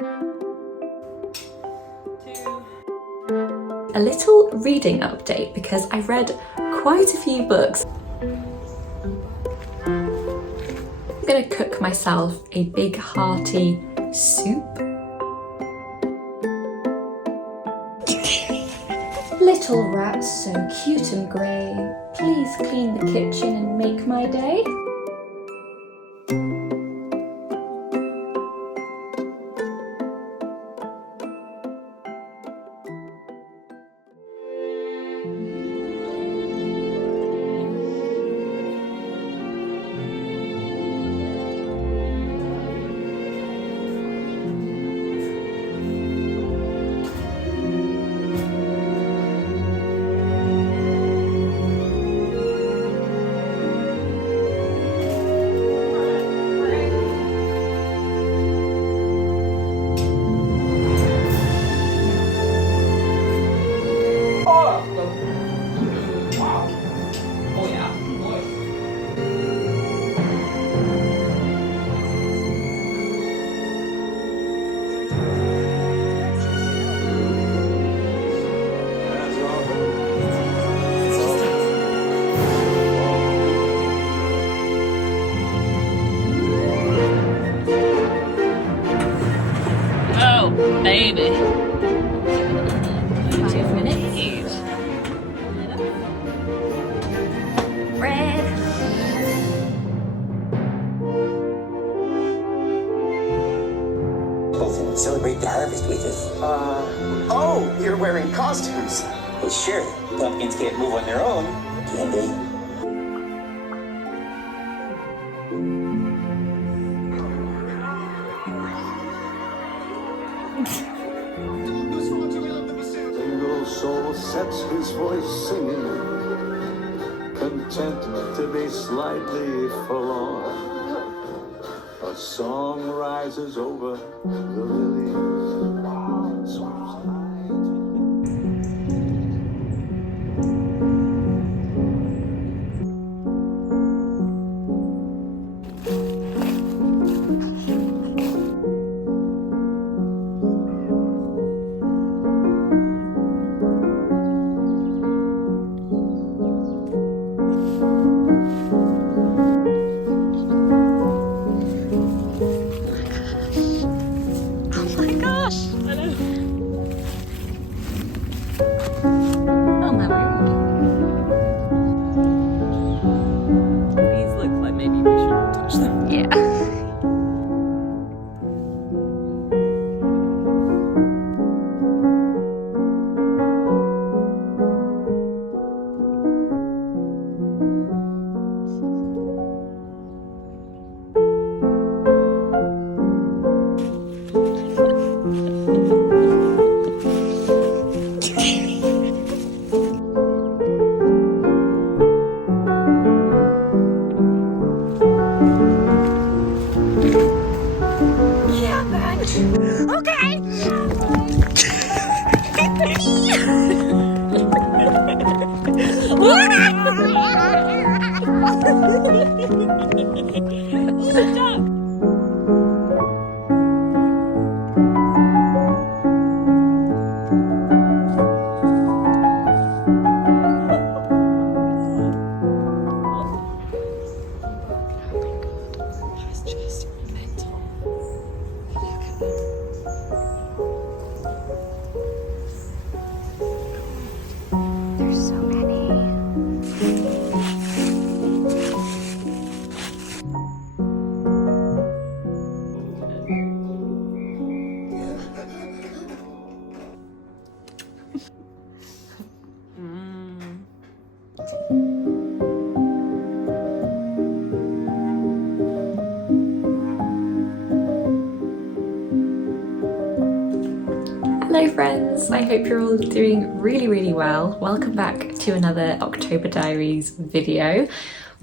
A little reading update because I read quite a few books. I'm gonna cook myself a big hearty soup. Little rats so cute and grey, please clean the kitchen and make my day. Baby. 5 minutes. Bread. Celebrate the harvest with us. Oh, you're wearing costumes. Well, sure. Pumpkins can't move on their own, can they? Single soul sets his voice singing, content to be slightly forlorn. A song rises over the lilies, sweeps high to Hello friends, I hope you're all doing really well. Welcome back to another October Diaries video.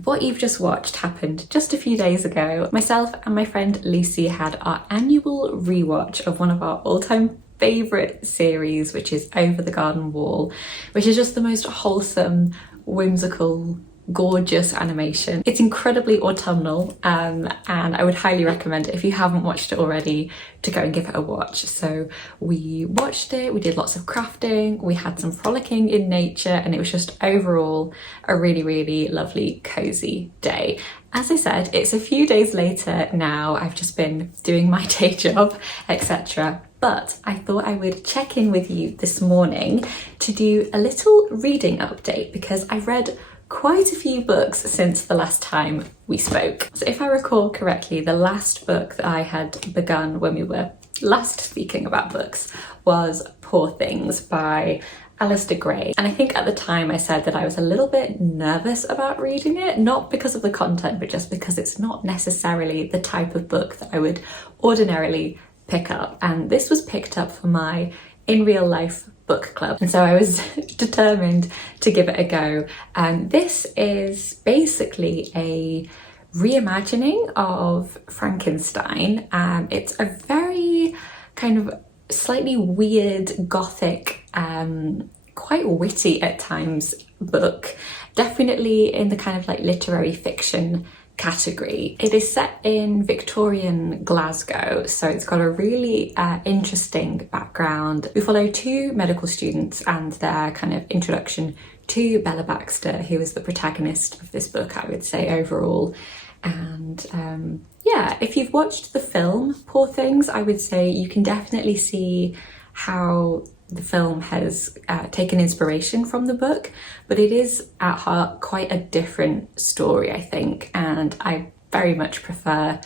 What you've just watched happened just a few days ago. Myself and my friend Lucie had our annual rewatch of one of our all-time favourite series, which is Over the Garden Wall, which is just the most wholesome, whimsical, gorgeous animation. It's incredibly autumnal, and I would highly recommend it if you haven't watched it already to go and give it a watch. So we watched it, we did lots of crafting, we had some frolicking in nature, and it was just overall a really, really lovely, cozy day. As I said, it's a few days later now. I've just been doing my day job, etc. But I thought I would check in with you this morning to do a little reading update because I've read quite a few books since the last time we spoke. So if I recall correctly, the last book that I had begun when we were last speaking about books was Poor Things by Alistair Gray. And I think at the time I said that I was a little bit nervous about reading it, not because of the content, but just because it's not necessarily the type of book that I would ordinarily pick up. And this was picked up for my in real life book club, and so I was determined to give it a go. And this is basically a reimagining of Frankenstein. It's a very kind of slightly weird gothic, quite witty at times book, definitely in the kind of like literary fiction category. It is set in Victorian Glasgow, so it's got a really interesting background. We follow two medical students and their kind of introduction to Bella Baxter, who is the protagonist of this book, I would say, overall. And yeah, if you've watched the film Poor Things, I would say you can definitely see how the film has taken inspiration from the book, but it is at heart quite a different story, I think, and I very much prefer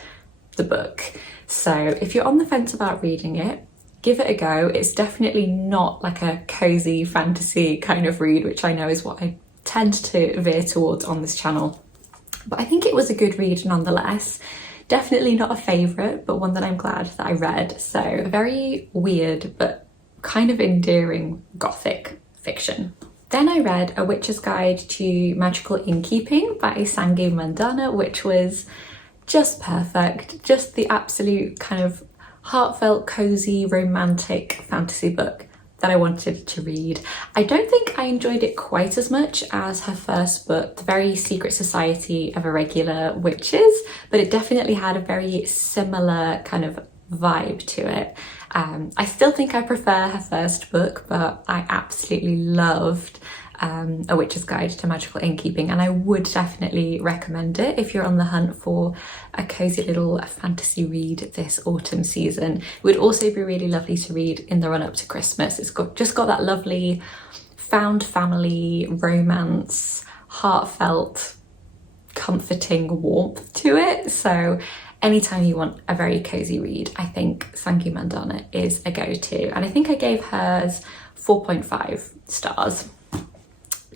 the book. So if you're on the fence about reading it, give it a go. It's definitely not like a cozy fantasy kind of read, which I know is what I tend to veer towards on this channel, but I think it was a good read nonetheless. Definitely not a favourite, but one that I'm glad that I read. So very weird but kind of endearing gothic fiction. Then I read A Witch's Guide to Magical Innkeeping by Sangi Mandana, which was just perfect. Just the absolute kind of heartfelt, cozy, romantic fantasy book that I wanted to read. I don't think I enjoyed it quite as much as her first book, The Very Secret Society of Irregular Witches, but it definitely had a very similar kind of vibe to it. I still think I prefer her first book, but I absolutely loved A Witch's Guide to Magical Innkeeping, and I would definitely recommend it if you're on the hunt for a cozy little fantasy read this autumn season. It would also be really lovely to read in the run-up to Christmas. It's just got that lovely found family romance, heartfelt, comforting warmth to it. So anytime you want a very cozy read, I think Sangi Mandana is a go-to. And I think I gave hers 4.5 stars.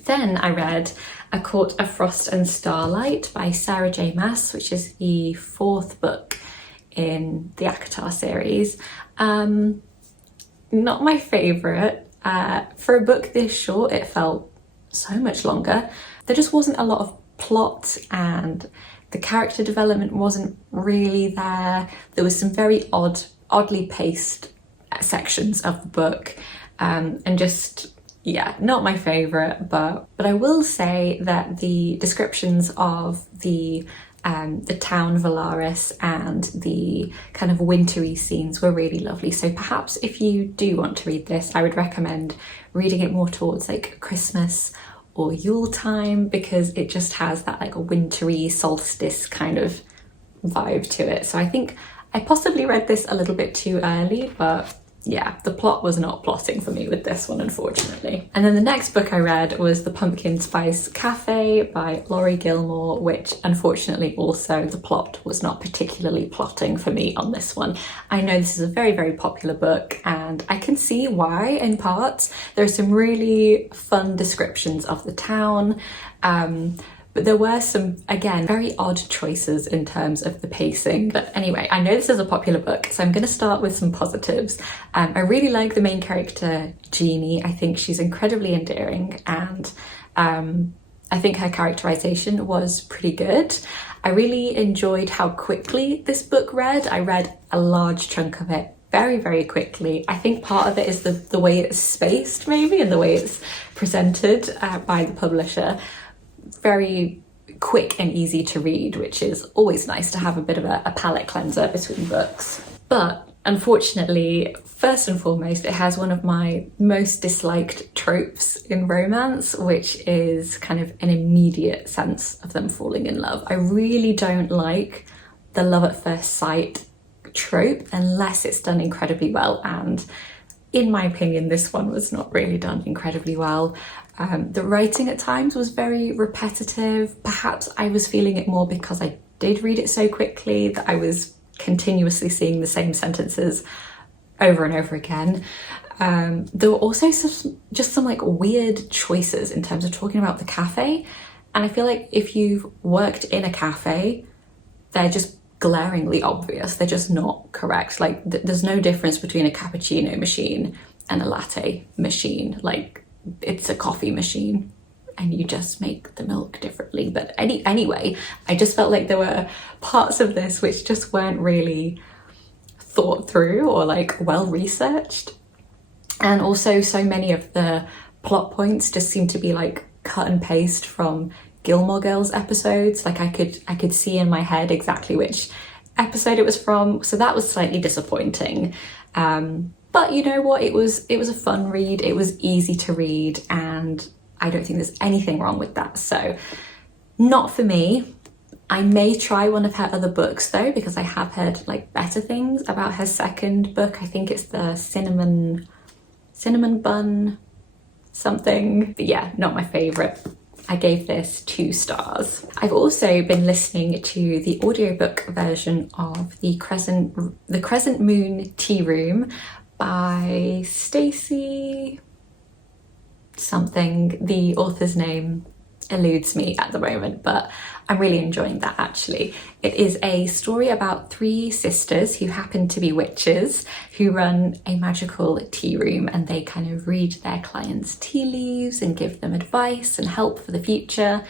Then I read A Court of Frost and Starlight by Sarah J. Maas, which is the fourth book in the ACOTAR series. Not my favourite. For a book this short, it felt so much longer. There just wasn't a lot of plot, and the character development wasn't really there. There was some very oddly paced sections of the book, and just, yeah, not my favourite, but I will say that the descriptions of the town Valaris and the kind of wintry scenes were really lovely. So perhaps if you do want to read this, I would recommend reading it more towards like Christmas or Yule time, because it just has that like a wintry solstice kind of vibe to it. So I think I possibly read this a little bit too early, but yeah, the plot was not plotting for me with this one, unfortunately. And then the next book I read was The Pumpkin Spice Cafe by Laurie Gilmore, which unfortunately also the plot was not particularly plotting for me on this one. I know this is a very, very popular book, and I can see why in parts. There are some really fun descriptions of the town, but there were some, again, very odd choices in terms of the pacing. But anyway, I know this is a popular book, so I'm going to start with some positives. I really like the main character, Jeannie. I think she's incredibly endearing, and I think her characterization was pretty good. I really enjoyed how quickly this book read. I read a large chunk of it very, very quickly. I think part of it is the way it's spaced, maybe, and the way it's presented by the publisher. very quick and easy to read, which is always nice to have a bit of a palate cleanser between books. But unfortunately, first and foremost, it has one of my most disliked tropes in romance, which is kind of an immediate sense of them falling in love. I really don't like the love at first sight trope unless it's done incredibly well, and in my opinion this one was not really done incredibly well. The writing at times was very repetitive. Perhaps I was feeling it more because I did read it so quickly that I was continuously seeing the same sentences over and over again. There were also some like weird choices in terms of talking about the cafe, and I feel like if you've worked in a cafe, they're just glaringly obvious. They're just not correct. Like there's no difference between a cappuccino machine and a latte machine. Like it's a coffee machine and you just make the milk differently. But anyway, I just felt like there were parts of this which just weren't really thought through or like well researched. And also so many of the plot points just seemed to be like cut and paste from Gilmore Girls episodes. Like I could see in my head exactly which episode it was from, so that was slightly disappointing. But you know what, it was a fun read, it was easy to read, and I don't think there's anything wrong with that. So not for me. I may try one of her other books though, because I have heard like better things about her second book. I think it's the cinnamon bun something, but yeah, not my favorite. I gave this 2 stars. I've also been listening to the audiobook version of the Crescent Moon Tea Room by Stacey something. The author's name eludes me at the moment, but I'm really enjoying that actually. It is a story about 3 sisters who happen to be witches who run a magical tea room, and they kind of read their clients' tea leaves and give them advice and help for the future.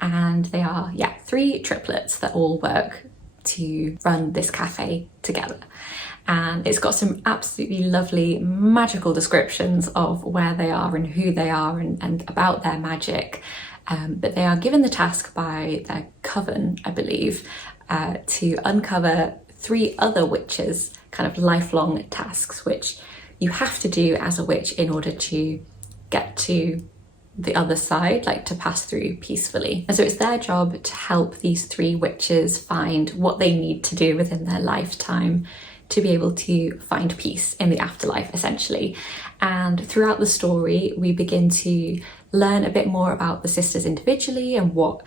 And they are, 3 triplets that all work to run this cafe together. And it's got some absolutely lovely magical descriptions of where they are and who they are and about their magic. But they are given the task by their coven, I believe, to uncover 3 other witches' kind of lifelong tasks, which you have to do as a witch in order to get to the other side, like to pass through peacefully. And so it's their job to help these 3 witches find what they need to do within their lifetime to be able to find peace in the afterlife, essentially. And throughout the story, we begin to learn a bit more about the sisters individually and what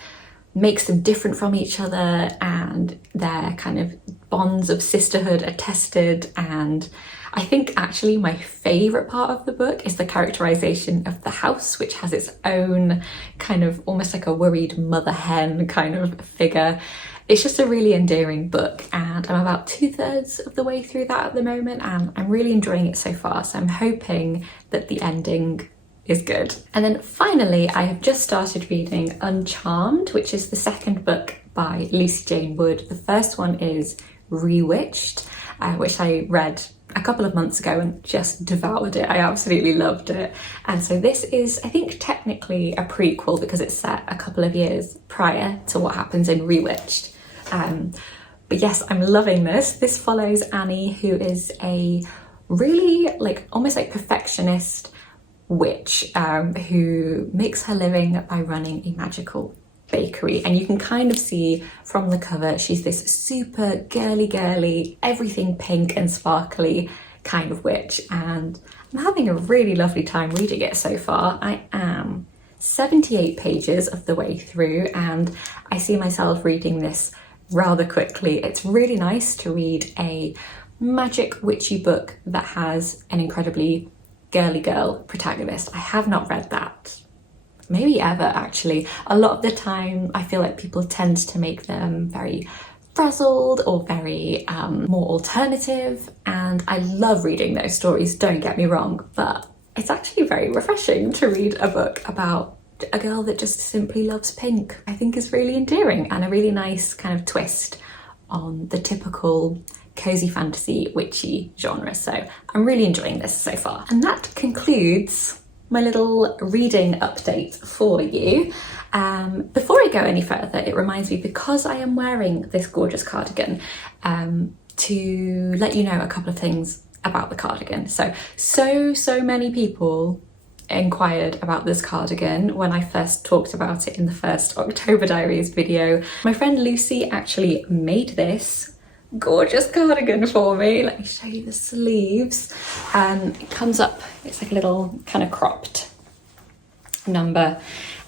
makes them different from each other, and their kind of bonds of sisterhood are tested. And I think actually my favourite part of the book is the characterisation of the house, which has its own kind of almost like a worried mother hen kind of figure. It's just a really endearing book, and I'm about 2/3 of the way through that at the moment, and I'm really enjoying it so far, so I'm hoping that the ending is good. And then finally, I have just started reading Uncharmed, which is the second book by Lucie Jane Wood. The first one is Rewitched, which I read a couple of months ago and just devoured it. I absolutely loved it. And so this is, I think, technically a prequel because it's set a couple of years prior to what happens in Rewitched. But yes, I'm loving this. This follows Annie, who is a really like almost like perfectionist witch who makes her living by running a magical bakery. And you can kind of see from the cover, she's this super girly, everything pink and sparkly kind of witch. And I'm having a really lovely time reading it so far. I am 78 pages of the way through, and I see myself reading this rather quickly. It's really nice to read a magic witchy book that has an incredibly girly girl protagonist. I have not read that maybe ever, actually. A lot of the time I feel like people tend to make them very frazzled or very more alternative, and I love reading those stories, don't get me wrong, but it's actually very refreshing to read a book about a girl that just simply loves pink. I think is really endearing and a really nice kind of twist on the typical cozy fantasy witchy genre. So I'm really enjoying this so far. And that concludes my little reading update for you. Before I go any further, it reminds me, because I am wearing this gorgeous cardigan, to let you know a couple of things about the cardigan. So many people inquired about this cardigan when I first talked about it in the first October Diaries video. My friend Lucie actually made this gorgeous cardigan for me. Let me show you the sleeves. It comes up, it's like a little kind of cropped number,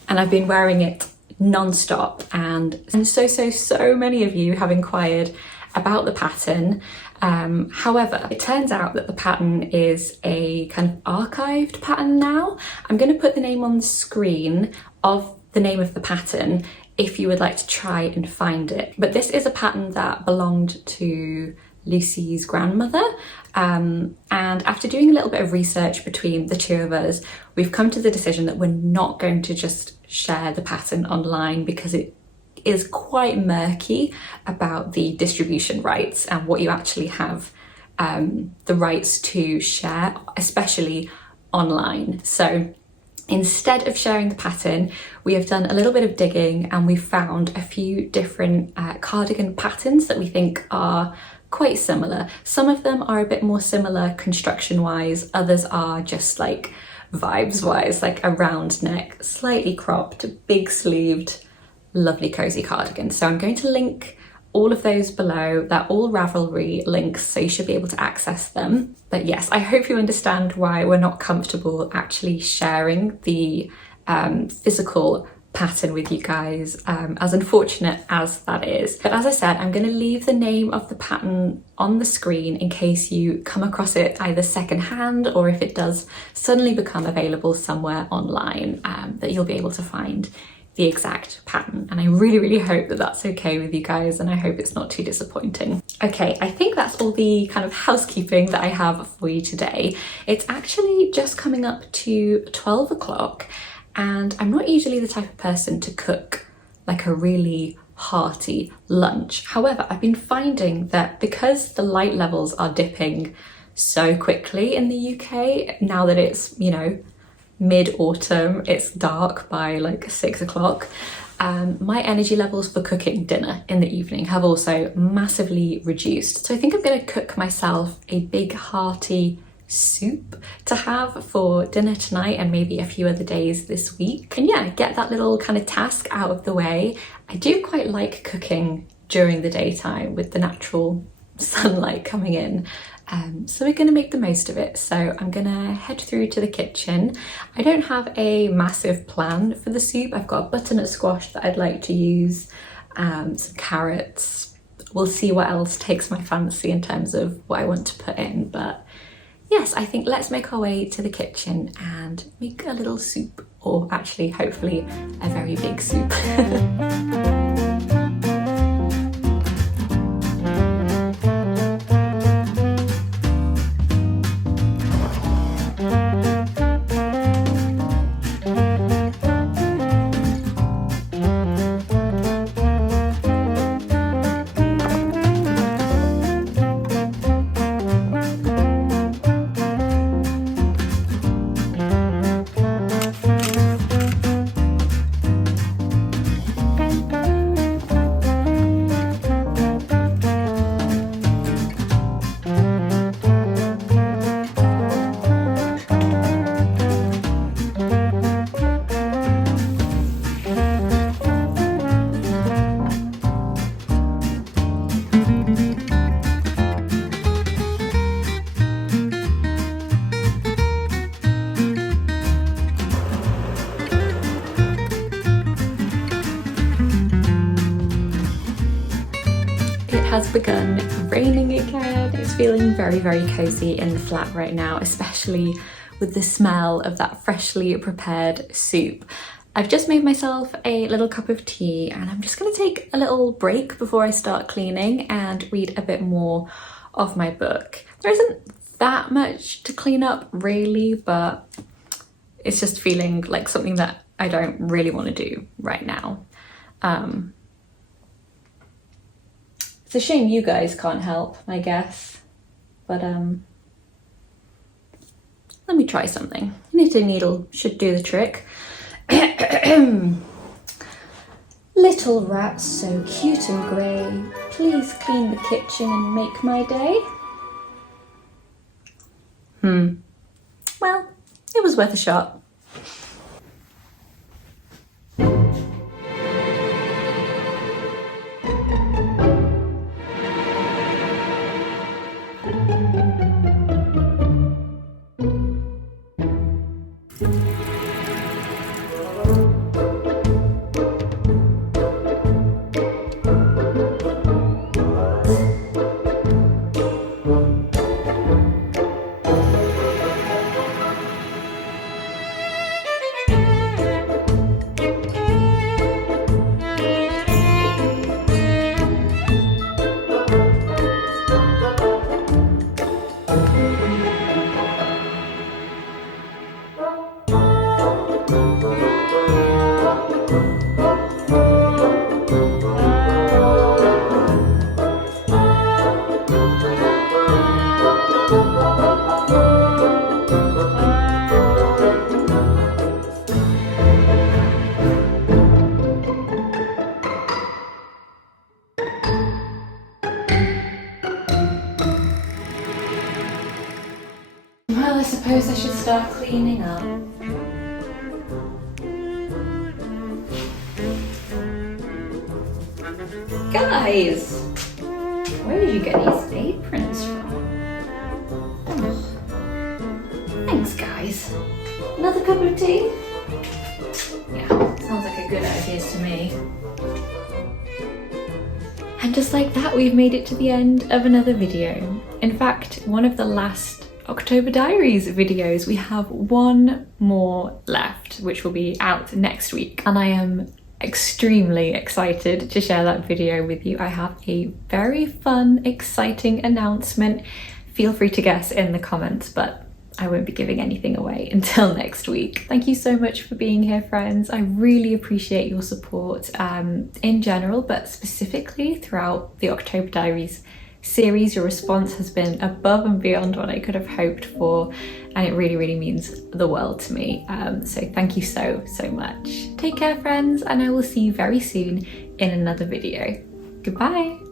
and I've been wearing it non-stop, and so many of you have inquired about the pattern. However, it turns out that the pattern is a kind of archived pattern now. I'm going to put the name on the screen of the name of the pattern if you would like to try and find it. But this is a pattern that belonged to Lucie's grandmother. And after doing a little bit of research between the two of us, we've come to the decision that we're not going to just share the pattern online, because it is quite murky about the distribution rights and what you actually have the rights to share, especially online. So instead of sharing the pattern, we have done a little bit of digging, and we've found a few different cardigan patterns that we think are quite similar. Some of them are a bit more similar construction wise, others are just like vibes wise, like a round neck, slightly cropped, big sleeved, lovely cozy cardigan. So I'm going to link all of those below. They're all Ravelry links, so you should be able to access them. But yes, I hope you understand why we're not comfortable actually sharing the physical pattern with you guys, as unfortunate as that is. But as I said, I'm going to leave the name of the pattern on the screen in case you come across it either secondhand, or if it does suddenly become available somewhere online, that you'll be able to find the exact pattern. And I really hope that that's okay with you guys, and I hope it's not too disappointing. Okay, I think that's all the kind of housekeeping that I have for you today. It's actually just coming up to 12 o'clock, and I'm not usually the type of person to cook like a really hearty lunch. However, I've been finding that because the light levels are dipping so quickly in the UK, now that it's, you know, mid-autumn, it's dark by like 6 o'clock, my energy levels for cooking dinner in the evening have also massively reduced. So I think I'm going to cook myself a big hearty soup to have for dinner tonight, and maybe a few other days this week. And yeah, get that little kind of task out of the way. I do quite like cooking during the daytime with the natural sunlight coming in. So we're going to make the most of it. So I'm going to head through to the kitchen. I don't have a massive plan for the soup. I've got a butternut squash that I'd like to use, some carrots. We'll see what else takes my fancy in terms of what I want to put in. But yes, I think let's make our way to the kitchen and make a little soup, or actually, hopefully, a very big soup. Has begun raining again. It's feeling very cozy in the flat right now, especially with the smell of that freshly prepared soup. I've just made myself a little cup of tea, and I'm just going to take a little break before I start cleaning and read a bit more of my book. There isn't that much to clean up really, but it's just feeling like something that I don't really want to do right now. It's a shame you guys can't help, I guess, but let me try something. Knitting needle should do the trick. Little rats so cute and grey, please clean the kitchen and make my day. Well, it was worth a shot. Well, I suppose I should start cleaning up. Guys! Where did you get these aprons from? Oh. Thanks, guys. Another cup of tea? Yeah, sounds like a good idea to me. And just like that, we've made it to the end of another video. In fact, one of the last October Diaries videos. We have one more left, which will be out next week, and I am extremely excited to share that video with you. I have a very fun, exciting announcement. Feel free to guess in the comments, but I won't be giving anything away until next week. Thank you so much for being here, friends. I really appreciate your support in general, but specifically throughout the October Diaries series. Your response has been above and beyond what I could have hoped for, and it really, really means the world to me. So thank you so much. Take care, friends, and I will see you very soon in another video. Goodbye.